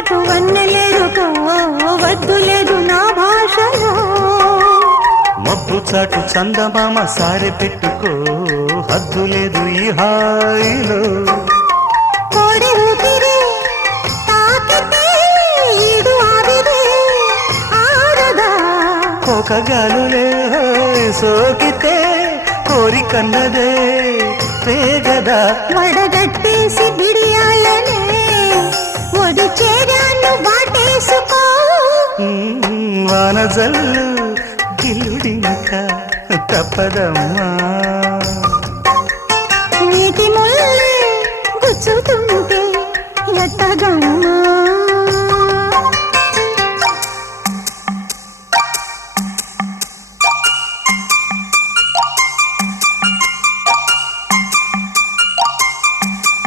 చాటు వన్నెలేరుకో వద్దు లేదు నా భాషలో మబ్బు చాటు చందమామ సారె పెట్టుకో హద్దు లేదు ఈ హాయిలో కోడి ఊపిరి తాకితే ఈడు ఆవిరి ఆరదా కోకగాలులే సోకితే కోరికన్నదే పేగదా వడగట్టేసి బిడియాలనే ఒడి చేరాను వాటేసుకో వానజల్లు గిల్లుడింక తప్పదమ్మా నీతి ముల్లే గుచ్చుతుంటే ఎట్టగమ్మా